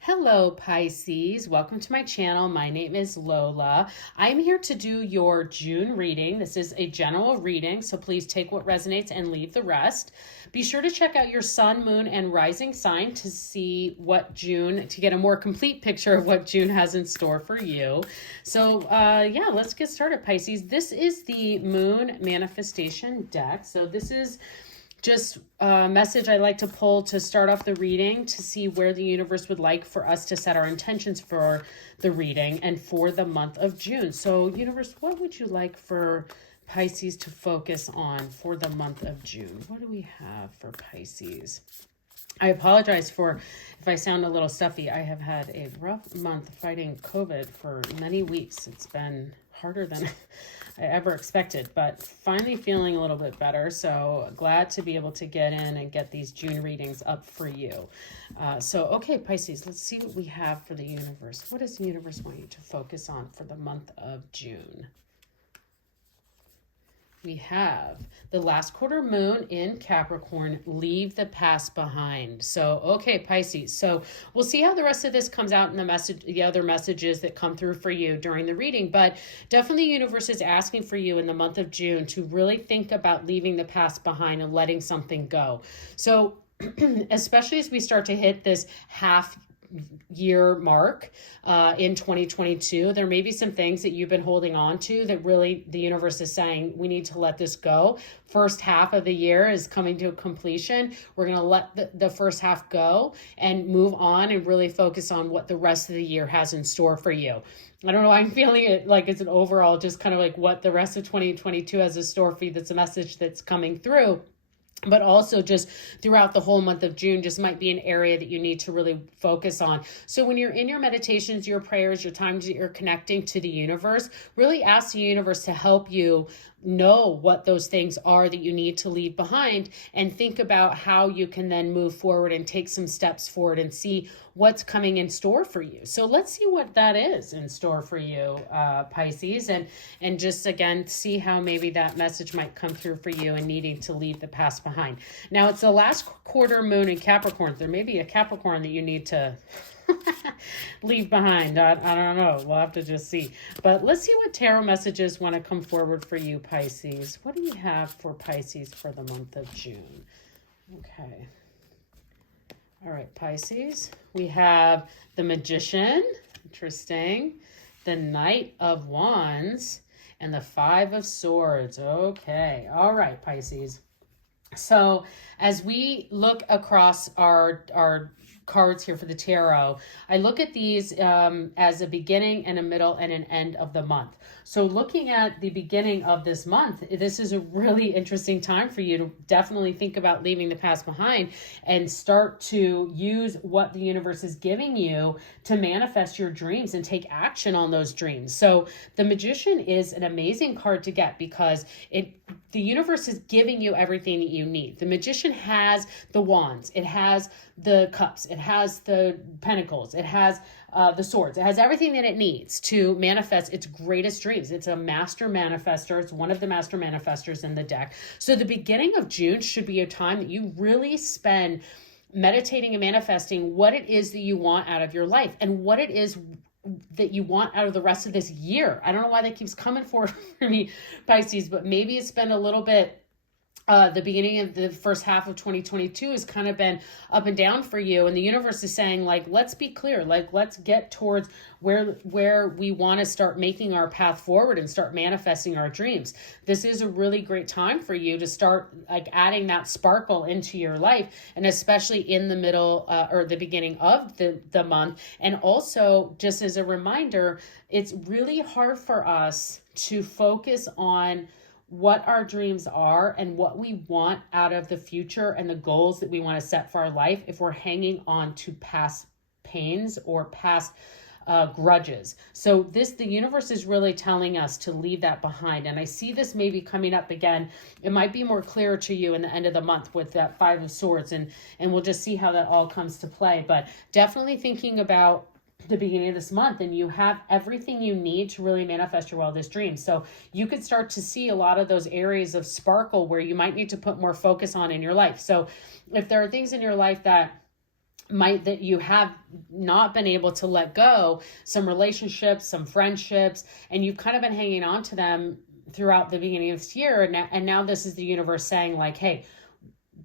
Hello, Pisces. Welcome to my channel. My name is Lola. I'm here to do your June reading. This is a general reading, so please take what resonates and leave the rest. Be sure to check out your sun, moon, and rising sign to see to get a more complete picture of what June has in store for you. So, yeah, let's get started, Pisces. This is the Moon Manifestation deck. So this is just a message I like to pull to start off the reading to see where the universe would like for us to set our intentions for the reading and for the month of June. So universe, what would you like for Pisces to focus on for the month of June? What do we have for Pisces? I apologize for if I sound a little stuffy. I have had a rough month fighting COVID for many weeks. It's been harder than I ever expected, but finally feeling a little bit better. So glad to be able to get in and get these June readings up for you. Okay, Pisces, let's see what we have for the universe. What does the universe want you to focus on for the month of June? We have the last quarter moon in Capricorn, leave the past behind. So, okay, Pisces. So we'll see how the rest of this comes out in the other messages that come through for you during the reading. But definitely the universe is asking for you in the month of June to really think about leaving the past behind and letting something go. So especially as we start to hit this half year mark in 2022, there may be some things that you've been holding on to that really the universe is saying we need to let this go. First half of the year is coming to a completion. We're going to let the first half go and move on and really focus on what the rest of the year has in store for you. I don't know, I'm feeling it like it's an overall just kind of like what the rest of 2022 has in store for you. That's a message that's coming through. But also just throughout the whole month of June just might be an area that you need to really focus on. So when you're in your meditations, your prayers, your times that you're connecting to the universe, really ask the universe to help you know what those things are that you need to leave behind and think about how you can then move forward and take some steps forward and see what's coming in store for you. So let's see what that is in store for you, Pisces, and just again, see how maybe that message might come through for you and needing to leave the past behind. Now it's the last quarter moon in Capricorn. There may be a Capricorn that you need to leave behind. I don't know. We'll have to just see. But let's see what tarot messages want to come forward for you, Pisces. What do you have for Pisces for the month of June? Okay. All right, Pisces. We have the Magician. Interesting. The Knight of Wands and the Five of Swords. Okay. All right, Pisces. So as we look across our cards here for the tarot, I look at these as a beginning and a middle and an end of the month. So looking at the beginning of this month, this is a really interesting time for you to definitely think about leaving the past behind and start to use what the universe is giving you to manifest your dreams and take action on those dreams. So the Magician is an amazing card to get because the universe is giving you everything that you need. The Magician has the wands, it has the cups, it has the pentacles, it has the swords. It has everything that it needs to manifest its greatest dreams. It's a master manifester. It's one of the master manifestors in the deck. So the beginning of June should be a time that you really spend meditating and manifesting what it is that you want out of your life and what it is that you want out of the rest of this year. I don't know why that keeps coming forward for me, Pisces, but maybe it's been a little bit the beginning of the first half of 2022 has kind of been up and down for you. And the universe is saying, like, let's be clear, like, let's get towards where we want to start making our path forward and start manifesting our dreams. This is a really great time for you to start like adding that sparkle into your life, and especially in the middle or the beginning of the month. And also, just as a reminder, it's really hard for us to focus on what our dreams are and what we want out of the future and the goals that we want to set for our life if we're hanging on to past pains or past grudges. So the universe is really telling us to leave that behind. And I see this maybe coming up again. It might be more clear to you in the end of the month with that Five of Swords, and we'll just see how that all comes to play. But definitely thinking about the beginning of this month, and you have everything you need to really manifest your wildest dreams. So you could start to see a lot of those areas of sparkle where you might need to put more focus on in your life. So if there are things in your life that that you have not been able to let go, some relationships, some friendships, and you've kind of been hanging on to them throughout the beginning of this year. And now this is the universe saying like, hey,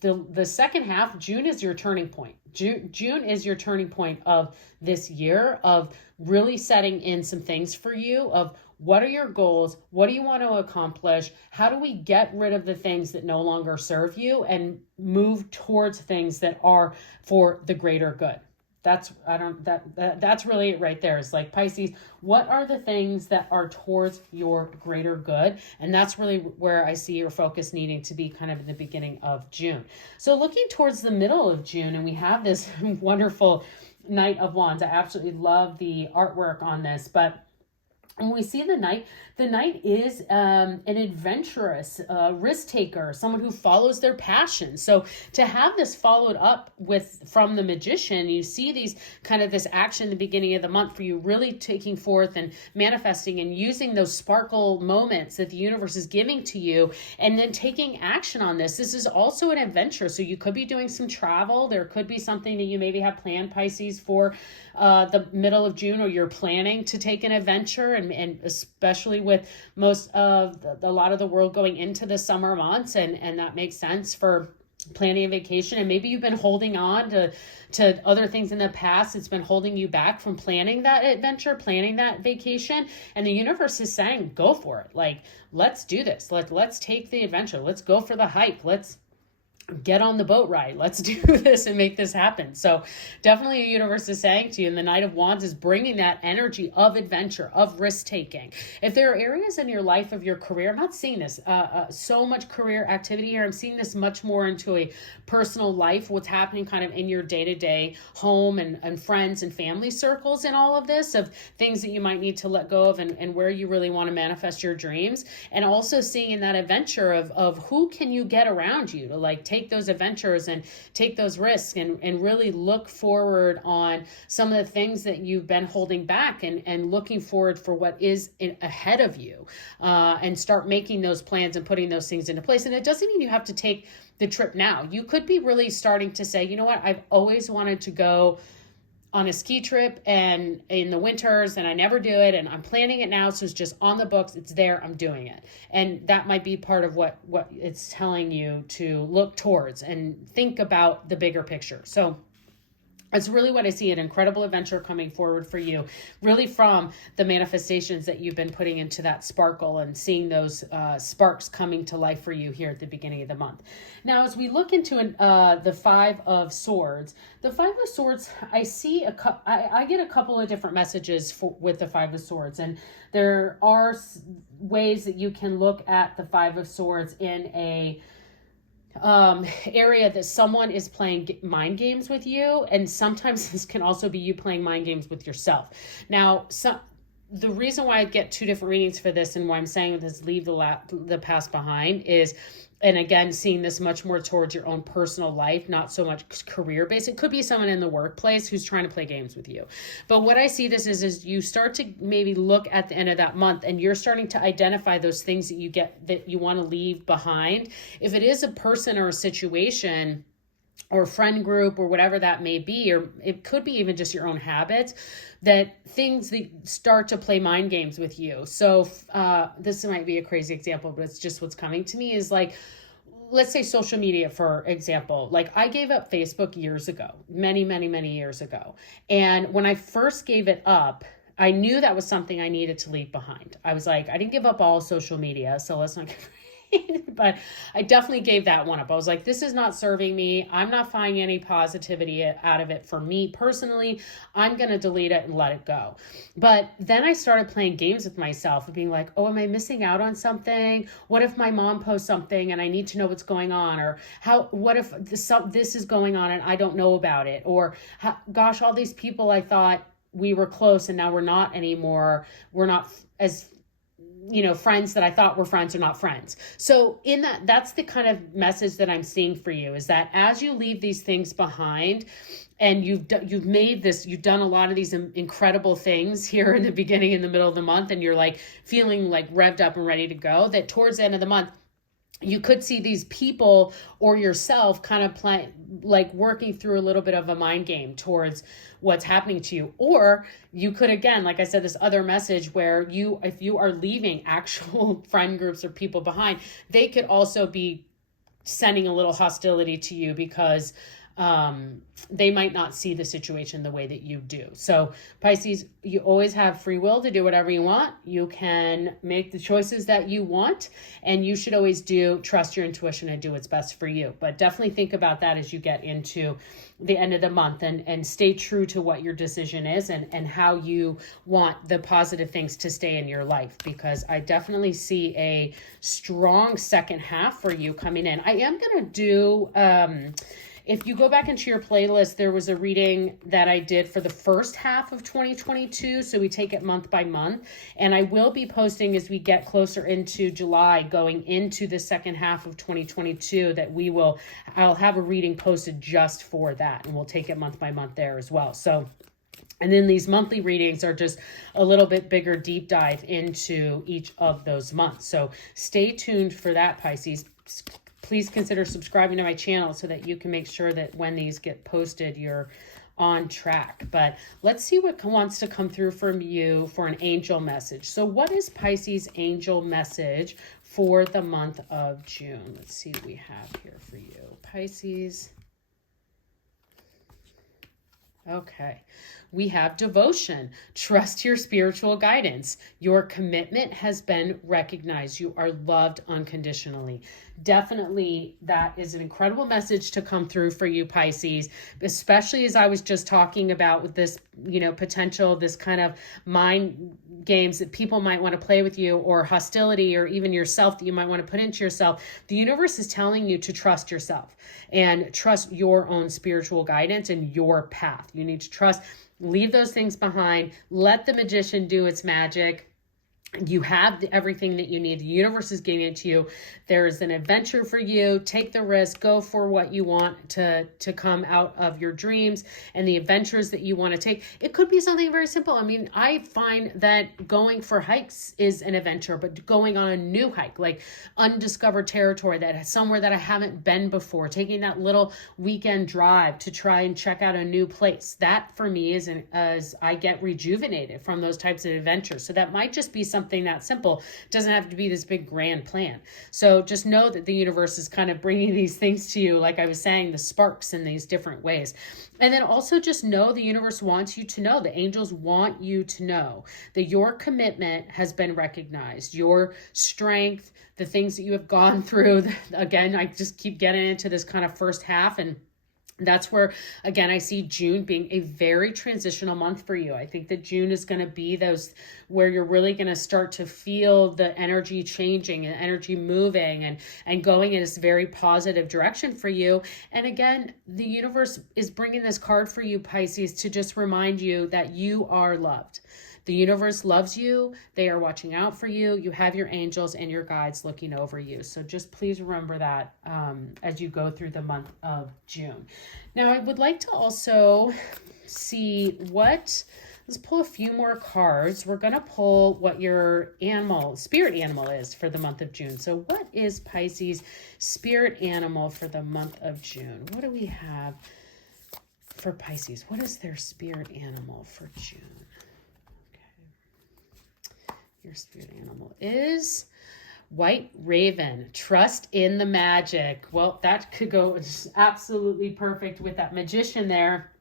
the second half, June is your turning point. June is your turning point of this year, of really setting in some things for you, of what are your goals? What do you want to accomplish? How do we get rid of the things that no longer serve you and move towards things that are for the greater good? That's that's really it right there. It's like, Pisces, what are the things that are towards your greater good? And that's really where I see your focus needing to be kind of in the beginning of June. So looking towards the middle of June, and we have this wonderful Knight of Wands. I absolutely love the artwork on this, but when we see the knight is an adventurous risk taker, someone who follows their passion. So to have this followed up with from the Magician, you see these kind of this action in the beginning of the month for you, really taking forth and manifesting and using those sparkle moments that the universe is giving to you, and then taking action on this. This is also an adventure. So you could be doing some travel. There could be something that you maybe have planned, Pisces, for the middle of June, or you're planning to take an adventure, and especially with a lot of the world going into the summer months, and that makes sense for planning a vacation. And maybe you've been holding on to other things in the past. It's been holding you back from planning that adventure, planning that vacation. And the universe is saying, go for it. Like, let's do this. Let's take the adventure. Let's go for the hike. Let's get on the boat ride. Let's do this and make this happen. So definitely the universe is saying to you, and the Knight of Wands is bringing that energy of adventure, of risk taking. If there are areas in your life of your career, I'm not seeing this so much career activity here. I'm seeing this much more into a personal life, what's happening kind of in your day-to-day home and friends and family circles, and all of this, of things that you might need to let go of, and where you really want to manifest your dreams. And also seeing in that adventure of who can you get around you to like take those adventures and take those risks, and really look forward on some of the things that you've been holding back, and looking forward for what is ahead of you, and start making those plans and putting those things into place. And it doesn't mean you have to take the trip now. You could be really starting to say, you know what, I've always wanted to go on a ski trip and in the winters, and I never do it, and I'm planning it now, so it's just on the books, it's there, I'm doing it. And that might be part of what it's telling you to look towards and think about the bigger picture. So it's really what I see, an incredible adventure coming forward for you, really from the manifestations that you've been putting into that sparkle, and seeing those sparks coming to life for you here at the beginning of the month. Now, as we look into the Five of Swords, I see I get a couple of different messages with the Five of Swords, and there are ways that you can look at the Five of Swords in a area that someone is playing mind games with you, and sometimes this can also be you playing mind games with yourself. Now, the reason why I get two different readings for this, and why I'm saying this, leave the past behind, is, and again, seeing this much more towards your own personal life, not so much career-based. It could be someone in the workplace who's trying to play games with you. But what I see this is you start to maybe look at the end of that month, and you're starting to identify those things that you want to leave behind. If it is a person or a situation or friend group or whatever that may be, or it could be even just your own habits, that things that start to play mind games with you. So this might be a crazy example, but it's just what's coming to me, is like, let's say social media, for example. Like, I gave up Facebook years ago, many, many, many years ago. And when I first gave it up, I knew that was something I needed to leave behind. I was like, I didn't give up all social media, so let's not but I definitely gave that one up. I was like, this is not serving me. I'm not finding any positivity out of it for me personally. I'm going to delete it and let it go. But then I started playing games with myself and being like, oh, am I missing out on something? What if my mom posts something and I need to know what's going on? Or what if this is going on and I don't know about it? Or gosh, all these people I thought we were close and now we're not anymore. We're not as friends that I thought were friends are not friends. So that's the kind of message that I'm seeing for you, is that as you leave these things behind, and you've done a lot of these incredible things here in the beginning, in the middle of the month, and you're like feeling like revved up and ready to go, that towards the end of the month, you could see these people or yourself kind of like working through a little bit of a mind game towards what's happening to you. Or you could, again, like I said, this other message where if you are leaving actual friend groups or people behind, they could also be sending a little hostility to you because they might not see the situation the way that you do. So Pisces, you always have free will to do whatever you want. You can make the choices that you want, and you should always trust your intuition and do what's best for you. But definitely think about that as you get into the end of the month, and stay true to what your decision is and how you want the positive things to stay in your life, because I definitely see a strong second half for you coming in. I am going to do, if you go back into your playlist, there was a reading that I did for the first half of 2022. So we take it month by month. And I will be posting as we get closer into July, going into the second half of 2022, that I'll have a reading posted just for that. And we'll take it month by month there as well. So, and then these monthly readings are just a little bit bigger deep dive into each of those months. So stay tuned for that, Pisces. Please consider subscribing to my channel so that you can make sure that when these get posted, you're on track. But let's see what wants to come through from you for an angel message. So what is Pisces angel message for the month of June? Let's see what we have here for you, Pisces. Okay, we have devotion. Trust your spiritual guidance. Your commitment has been recognized. You are loved unconditionally. Definitely, that is an incredible message to come through for you, Pisces, especially as I was just talking about with this, potential, this kind of mind games that people might want to play with you, or hostility, or even yourself that you might want to put into yourself. The universe is telling you to trust yourself and trust your own spiritual guidance and your path. You need to trust, leave those things behind, let the magician do its magic. You have everything that you need. The universe is giving it to you. There is an adventure for you. Take the risk. Go for what you want to come out of your dreams and the adventures that you want to take. It could be something very simple. I mean, I find that going for hikes is an adventure, but going on a new hike, like undiscovered territory, that somewhere that I haven't been before, taking that little weekend drive to try and check out a new place. That for me is as I get rejuvenated from those types of adventures. So that might just be something that simple. It doesn't have to be this big grand plan. So just know that the universe is kind of bringing these things to you, like I was saying, the sparks in these different ways. And then also just know the universe wants you to know, the angels want you to know that your commitment has been recognized, your strength, the things that you have gone through. Again, I just keep getting into this kind of first half, and that's where, again, I see June being a very transitional month for you. I think that June is going to be those where you're really going to start to feel the energy changing and energy moving and going in this very positive direction for you. And again, the universe is bringing this card for you, Pisces, to just remind you that you are loved. The universe loves you. They are watching out for you. You have your angels and your guides looking over you. So just please remember that as you go through the month of June. Now, I would like to also see let's pull a few more cards. We're going to pull what your spirit animal is for the month of June. So what is Pisces' spirit animal for the month of June? What do we have for Pisces? What is their spirit animal for June? Your spirit animal is White Raven. Trust in the magic. Well, that could go absolutely perfect with that magician there.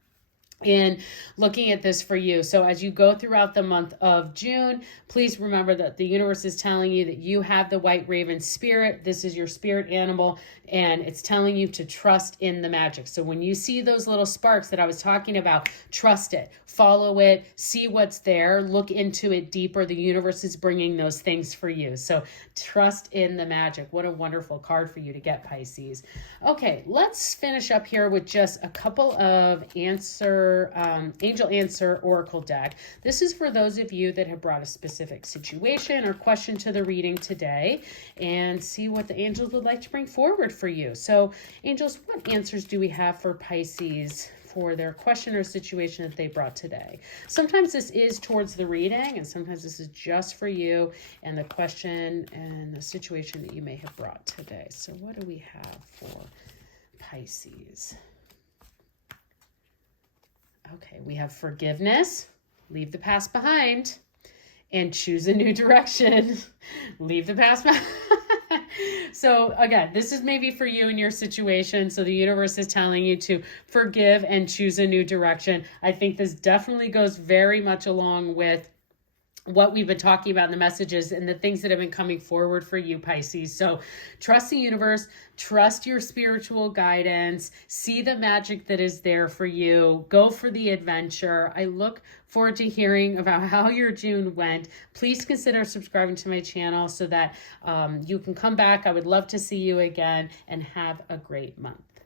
And looking at this for you. So as you go throughout the month of June, please remember that the universe is telling you that you have the White Raven spirit. This is your spirit animal, and it's telling you to trust in the magic. So when you see those little sparks that I was talking about, trust it, follow it, see what's there, look into it deeper. The universe is bringing those things for you. So trust in the magic. What a wonderful card for you to get, Pisces. Okay, let's finish up here with just a couple of angel answer oracle deck. This is for those of you that have brought a specific situation or question to the reading today, and see what the angels would like to bring forward for you. So angels, what answers do we have for Pisces for their question or situation that they brought today. Sometimes this is towards the reading, and sometimes this is just for you and the question and the situation that you may have brought today. So what do we have for Pisces? Okay, we have forgiveness, leave the past behind, and choose a new direction. Leave the past behind. So again, this is maybe for you in your situation. So the universe is telling you to forgive and choose a new direction. I think this definitely goes very much along with what we've been talking about in the messages and the things that have been coming forward for you, Pisces. So trust the universe, trust your spiritual guidance, see the magic that is there for you, go for the adventure. I look forward to hearing about how your June went. Please consider subscribing to my channel so that you can come back. I would love to see you again, and have a great month.